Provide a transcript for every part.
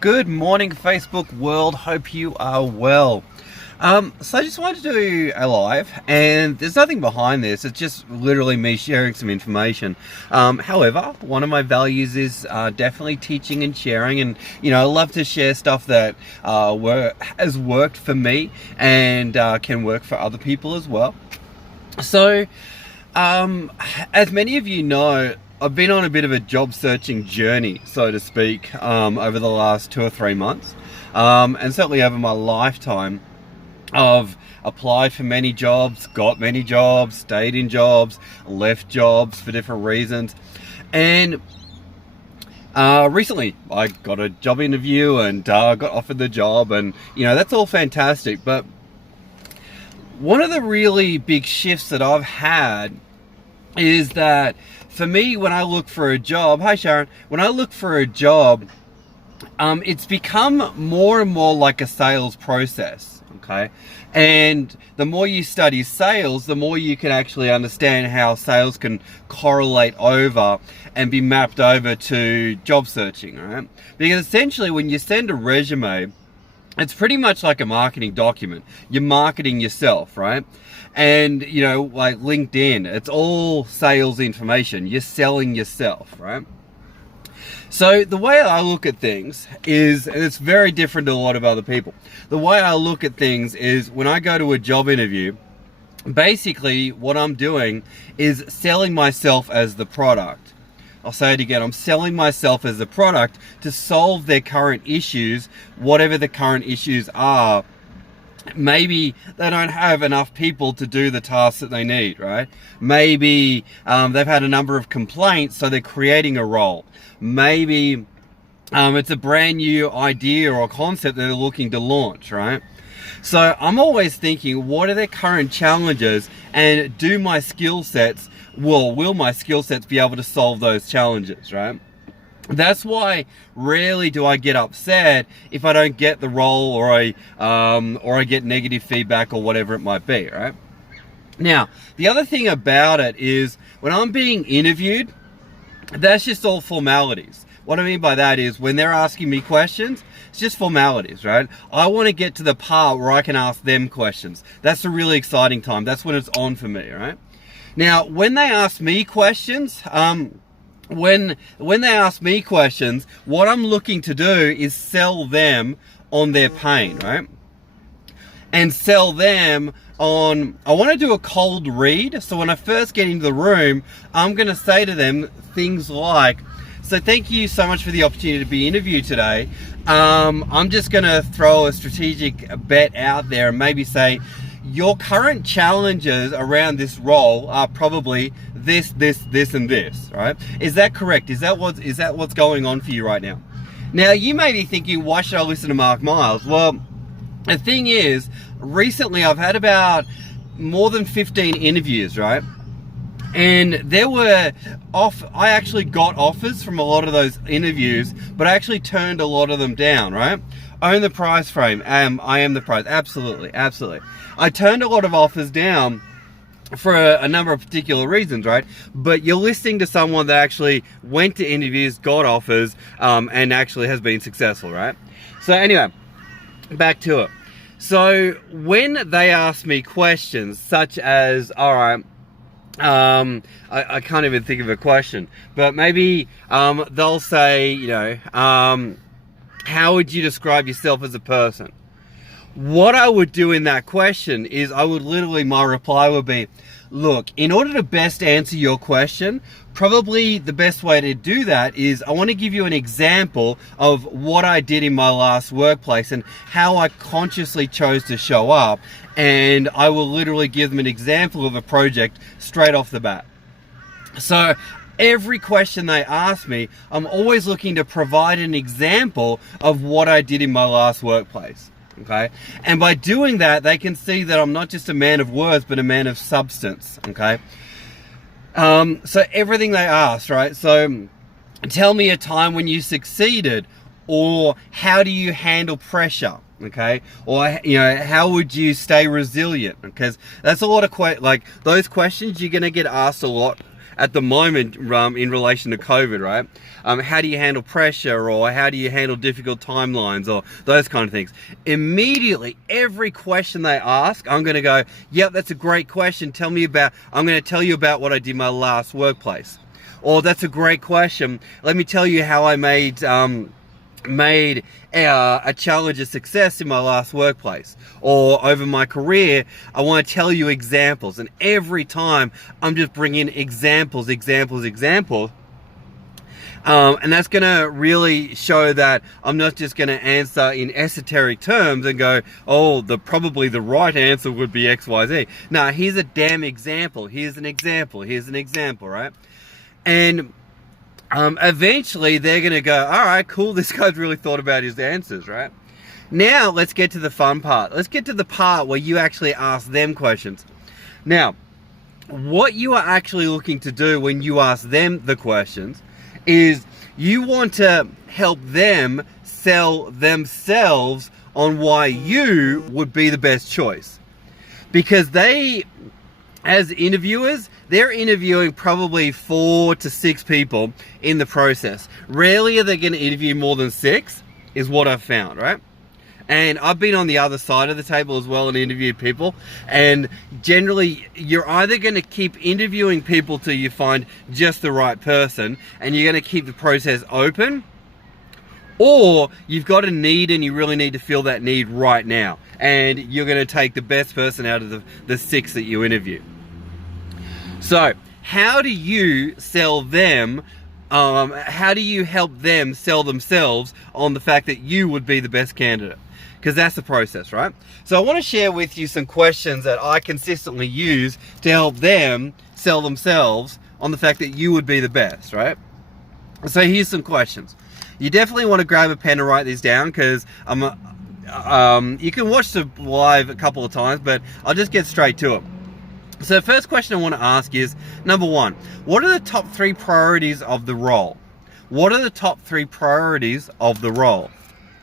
Good morning, Facebook world. Hope you are well. So I just wanted to do a live, and there's nothing behind this. It's just literally me sharing some information. However, one of my values is definitely teaching and sharing, and I love to share stuff that has worked for me and can work for other people as well. So, as many of you know, I've been on a bit of a job searching journey, so to speak, over the last 2 or 3 months, and certainly over my lifetime. I've applied for many jobs, got many jobs, stayed in jobs, left jobs for different reasons, and recently I got a job interview and got offered the job, and that's all fantastic. But one of the really big shifts that I've had is that for me, when I look for a job, hi Sharon, when I look for a job, it's become more and more like a sales process, okay? And the more you study sales, the more you can actually understand how sales can correlate over and be mapped over to job searching, right? Because essentially when you send a resume, it's pretty much like a marketing document. You're marketing yourself, right? And, like LinkedIn, it's all sales information. You're selling yourself, right? So the way I look at things is, and it's very different to a lot of other people. The way I look at things is when I go to a job interview, basically what I'm doing is selling myself as the product. I'll say it again, I'm selling myself as the product to solve their current issues, whatever the current issues are. Maybe they don't have enough people to do the tasks that they need, right? Maybe they've had a number of complaints, so they're creating a role. Maybe it's a brand new idea or concept that they're looking to launch, right? So I'm always thinking, what are their current challenges, and will my skill sets be able to solve those challenges, right? That's why rarely do I get upset if I don't get the role, or I get negative feedback or whatever it might be, right? Now, the other thing about it is when I'm being interviewed, that's just all formalities. What I mean by that is when they're asking me questions, it's just formalities, right? I want to get to the part where I can ask them questions. That's a really exciting time. That's when it's on for me, right? Now, when they ask me questions, when they ask me questions, what I'm looking to do is sell them on their pain, right? And sell them on, I want to do a cold read. So when I first get into the room, I'm going to say to them things like, so thank you so much for the opportunity to be interviewed today. I'm just going to throw a strategic bet out there and maybe say, your current challenges around this role are probably this, and this, right? Is that correct? Is that what's going on for you right now? Now, you may be thinking, why should I listen to Mark Miles? Well, the thing is, recently I've had about more than 15 interviews, right? And I actually got offers from a lot of those interviews, but I actually turned a lot of them down, right? Own the prize frame. I am the prize. Absolutely. I turned a lot of offers down for a number of particular reasons, right? But you're listening to someone that actually went to interviews, got offers, and actually has been successful, right? So anyway, back to it. So when they ask me questions such as, all right, I can't even think of a question, but maybe they'll say, how would you describe yourself as a person? What I would do in that question is my reply would be, look, in order to best answer your question, probably the best way to do that is I want to give you an example of what I did in my last workplace and how I consciously chose to show up. And I will literally give them an example of a project straight off the bat. So every question they ask me, I'm always looking to provide an example of what I did in my last workplace. Okay, and by doing that, they can see that I'm not just a man of words, but a man of substance. Okay, so everything they ask, right? So, tell me a time when you succeeded, or how do you handle pressure? Okay, or how would you stay resilient? Because that's a lot of those questions you're going to get asked a lot at the moment in relation to COVID, right? How do you handle pressure, or how do you handle difficult timelines, or those kind of things? Immediately, every question they ask, I'm going to go, yep, that's a great question. I'm going to tell you about what I did in my last workplace. Or that's a great question. Let me tell you how I made a challenge a success in my last workplace, or over my career. I want to tell you examples, and every time I'm just bringing examples, and that's going to really show that I'm not just going to answer in esoteric terms and go, oh, probably the right answer would be X, Y, Z. No, here's a damn example. Here's an example, right? And eventually they're going to go, all right, cool, this guy's really thought about his answers, right? Now let's get to the fun part. Let's get to the part where you actually ask them questions. Now, what you are actually looking to do when you ask them the questions is you want to help them sell themselves on why you would be the best choice. Because they, as interviewers, they're interviewing probably 4 to 6 people in the process. Rarely are they going to interview more than 6, is what I've found, right? And I've been on the other side of the table as well and interviewed people. And generally, you're either going to keep interviewing people till you find just the right person, and you're going to keep the process open, or you've got a need and you really need to fill that need right now. And you're going to take the best person out of the 6 that you interview. So, how do you sell them? How do you help them sell themselves on the fact that you would be the best candidate? Because that's the process, right? So I want to share with you some questions that I consistently use to help them sell themselves on the fact that you would be the best, right? So here's some questions. You definitely want to grab a pen and write these down, because you can watch the live a couple of times, but I'll just get straight to it. So the first question I want to ask is, number 1, what are the top 3 priorities of the role? What are the top 3 priorities of the role?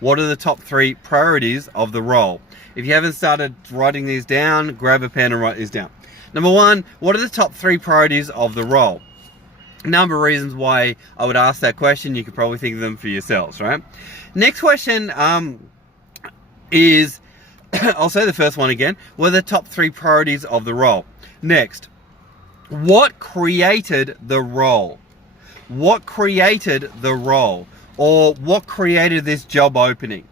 What are the top 3 priorities of the role? If you haven't started writing these down, grab a pen and write these down. Number 1, what are the top 3 priorities of the role? A number of reasons why I would ask that question. You could probably think of them for yourselves, right? Next question is, I'll say the first one again. What are the top 3 priorities of the role? Next, what created the role? What created the role? Or what created this job opening?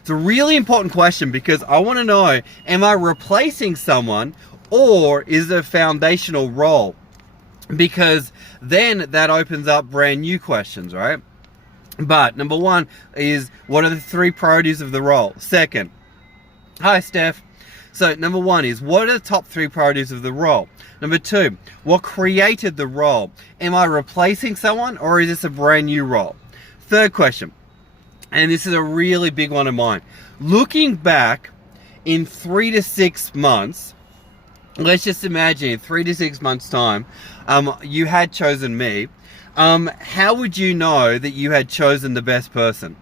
It's a really important question, because I want to know, am I replacing someone, or is it a foundational role? Because then that opens up brand new questions, right? But number 1 is, what are the 3 priorities of the role? Second, hi Steph. So number 1 is, what are the top 3 priorities of the role? Number 2, what created the role? Am I replacing someone, or is this a brand new role? Third question, and this is a really big one of mine. Looking back in 3 to 6 months, let's just imagine in 3 to 6 months time, you had chosen me. How would you know that you had chosen the best person?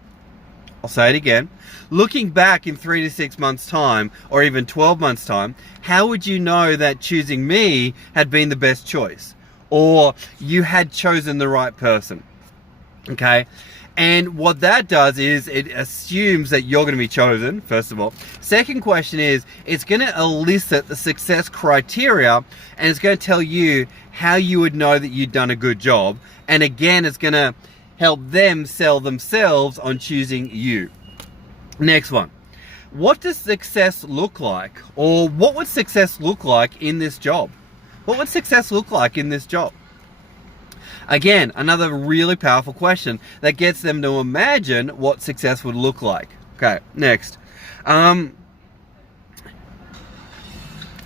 I'll say it again. Looking back in 3 to 6 months time, or even 12 months time, how would you know that choosing me had been the best choice, or you had chosen the right person? Okay. And what that does is it assumes that you're going to be chosen, first of all. Second question is, it's going to elicit the success criteria, and it's going to tell you how you would know that you've done a good job. And again, it's going to help them sell themselves on choosing you. Next one. What does success look like? Or what would success look like in this job? What would success look like in this job? Again, another really powerful question that gets them to imagine what success would look like. Okay, next. All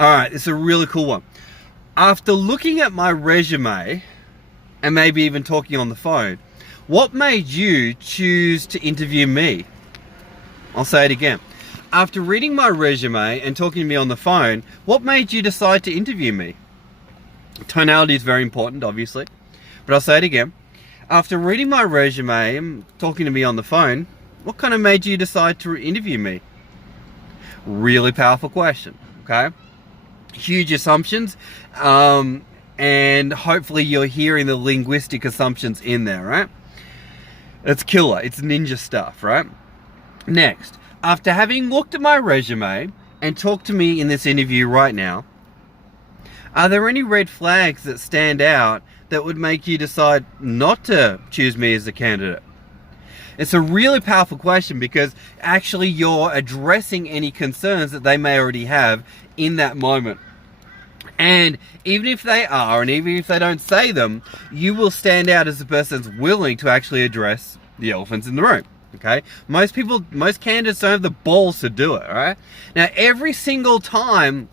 right, it's a really cool one. After looking at my resume, and maybe even talking on the phone, what made you choose to interview me? I'll say it again. After reading my resume and talking to me on the phone, what made you decide to interview me? Tonality is very important, obviously. But I'll say it again. After reading my resume and talking to me on the phone, what kind of made you decide to interview me? Really powerful question, okay? Huge assumptions. and hopefully you're hearing the linguistic assumptions in there, right? It's killer. It's ninja stuff, right? Next, after having looked at my resume and talked to me in this interview right now, are there any red flags that stand out that would make you decide not to choose me as a candidate? It's a really powerful question because actually you're addressing any concerns that they may already have in that moment. And even if they are, and even if they don't say them, you will stand out as the person that's willing to actually address the elephants in the room. Okay? Most candidates don't have the balls to do it, right? Now, every single time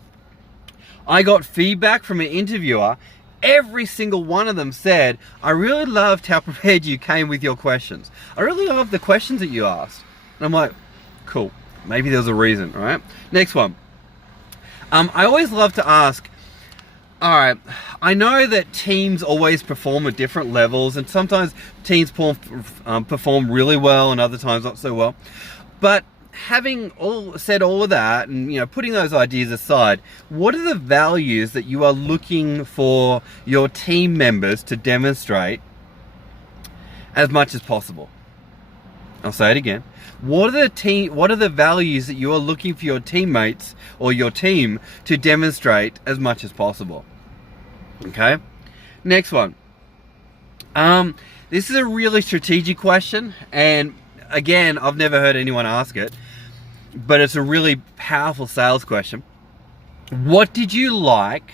I got feedback from an interviewer, every single one of them said, I really loved how prepared you came with your questions. I really loved the questions that you asked. And I'm like, cool. Maybe there's a reason, right? Next one. I always love to ask, all right, I know that teams always perform at different levels, and sometimes teams perform really well and other times not so well. But having said all of that, and putting those ideas aside, what are the values that you are looking for your team members to demonstrate as much as possible? I'll say it again. What are the values that you are looking for your teammates or your team to demonstrate as much as possible? Okay. Next one. This is a really strategic question, and again, I've never heard anyone ask it, but it's a really powerful sales question. What did you like?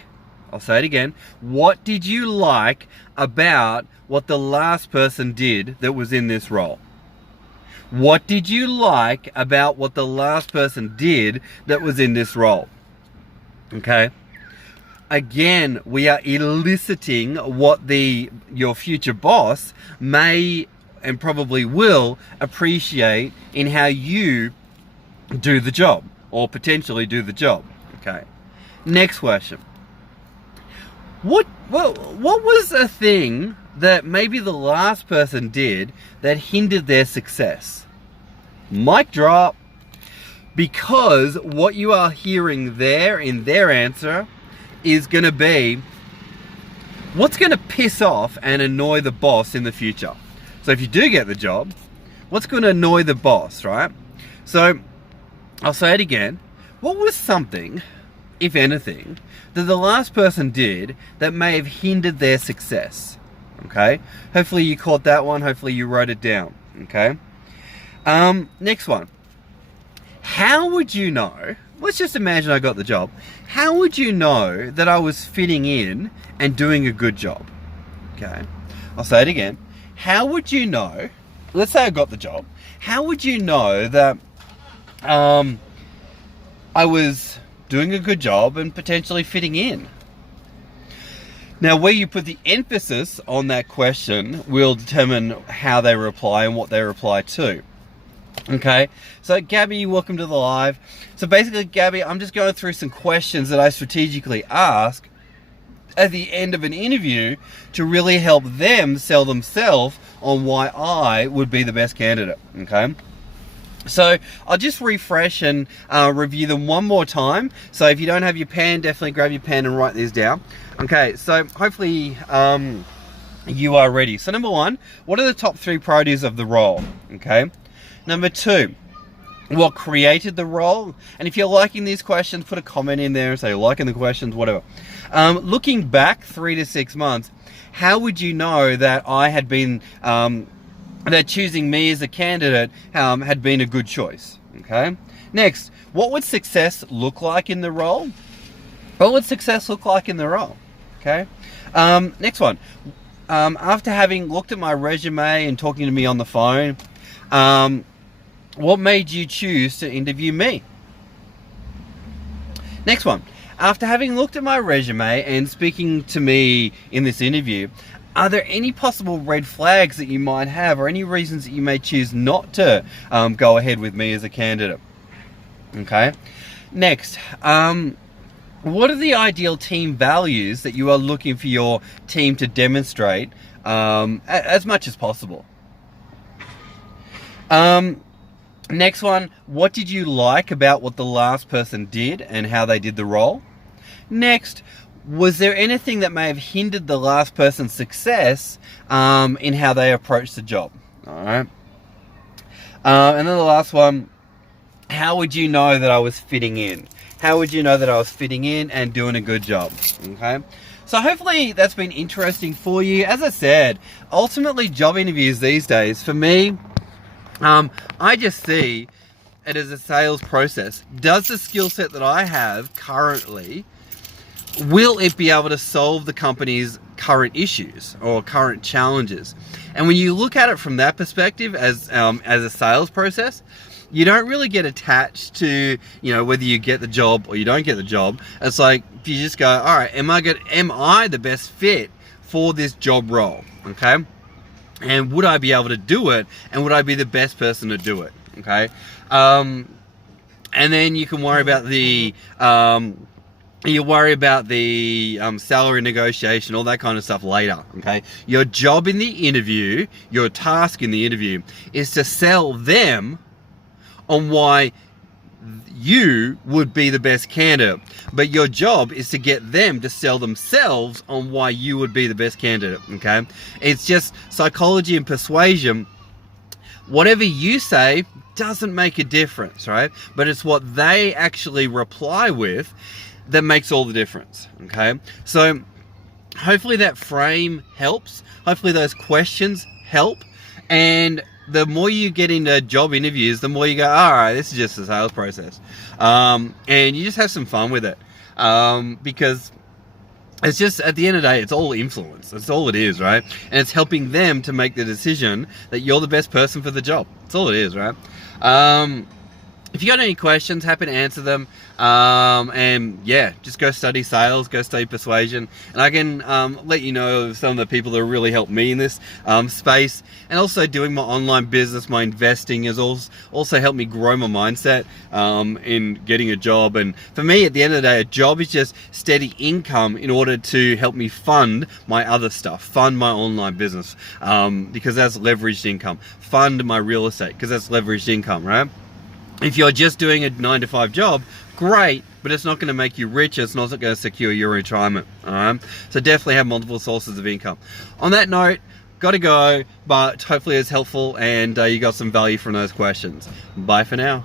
I'll say it again. What did you like about what the last person did that was in this role? What did you like about what the last person did that was in this role? Okay. Again, we are eliciting what your future boss may and probably will appreciate in how you do the job, or potentially do the job. Okay. Next question. What was a thing that maybe the last person did that hindered their success? Mic drop. Because what you are hearing there in their answer is going to be what's going to piss off and annoy the boss in the future. So if you do get the job, what's going to annoy the boss, right? So I'll say it again. What was something, if anything, that the last person did that may have hindered their success? Okay. Hopefully you caught that one. Hopefully you wrote it down. Okay. Next one. How would you know? Let's just imagine I got the job. How would you know that I was fitting in and doing a good job? Okay. I'll say it again. How would you know? Let's say I got the job. How would you know that I was doing a good job and potentially fitting in? Now, where you put the emphasis on that question will determine how they reply and what they reply to. Okay, so Gabby, welcome to the live. So basically, Gabby, I'm just going through some questions that I strategically ask at the end of an interview to really help them sell themselves on why I would be the best candidate. Okay. So I'll just refresh and review them one more time. So if you don't have your pen, definitely grab your pen and write these down. Okay, so hopefully you are ready. So number one, what are the top 3 priorities of the role? Okay. Number 2, what created the role? And if you're liking these questions, put a comment in there and say liking the questions, whatever. Looking back 3 to 6 months, how would you know that I had been that choosing me as a candidate had been a good choice? Okay. Next, what would success look like in the role? What would success look like in the role? Okay. Next one. After having looked at my resume and talking to me on the phone, what made you choose to interview me? Next one. After having looked at my resume and speaking to me in this interview, are there any possible red flags that you might have or any reasons that you may choose not to go ahead with me as a candidate? Okay. Next, what are the ideal team values that you are looking for your team to demonstrate as much as possible? Next one, what did you like about what the last person did and how they did the role? Next, was there anything that may have hindered the last person's success in how they approach the job? All right. And then the last one, how would you know that I was fitting in? How would you know that I was fitting in and doing a good job? Okay. So hopefully that's been interesting for you. As I said, ultimately job interviews these days, for me, I just see it as a sales process. Does the skill set that I have currently, will it be able to solve the company's current issues or current challenges? And when you look at it from that perspective as a sales process, you don't really get attached to, whether you get the job or you don't get the job. It's like, you just go, all right, am I the best fit for this job role? Okay. And would I be able to do it? And would I be the best person to do it? Okay. And then you can worry about the, salary negotiation, all that kind of stuff later, okay? Your job in the interview, your task in the interview is to sell them on why you would be the best candidate. But your job is to get them to sell themselves on why you would be the best candidate, okay? It's just psychology and persuasion. Whatever you say doesn't make a difference, right? But it's what they actually reply with that makes all the difference, okay? So hopefully that frame helps. Hopefully those questions help. And the more you get into job interviews, the more you go, all right, this is just a sales process. And you just have some fun with it. Because it's just, at the end of the day, it's all influence. That's all it is, right? And it's helping them to make the decision that you're the best person for the job. That's all it is, right? If you got any questions, happy to answer them. And yeah, just go study sales, go study persuasion. And I can let you know of some of the people that really helped me in this space. And also doing my online business, my investing has also helped me grow my mindset in getting a job. And for me, at the end of the day, a job is just steady income in order to help me fund my other stuff, fund my online business, because that's leveraged income, fund my real estate, because that's leveraged income, right? If you're just doing a 9-to-5 job, great, but it's not going to make you rich. It's not going to secure your retirement. All right? So definitely have multiple sources of income. On that note, got to go, but hopefully it's helpful and you got some value from those questions. Bye for now.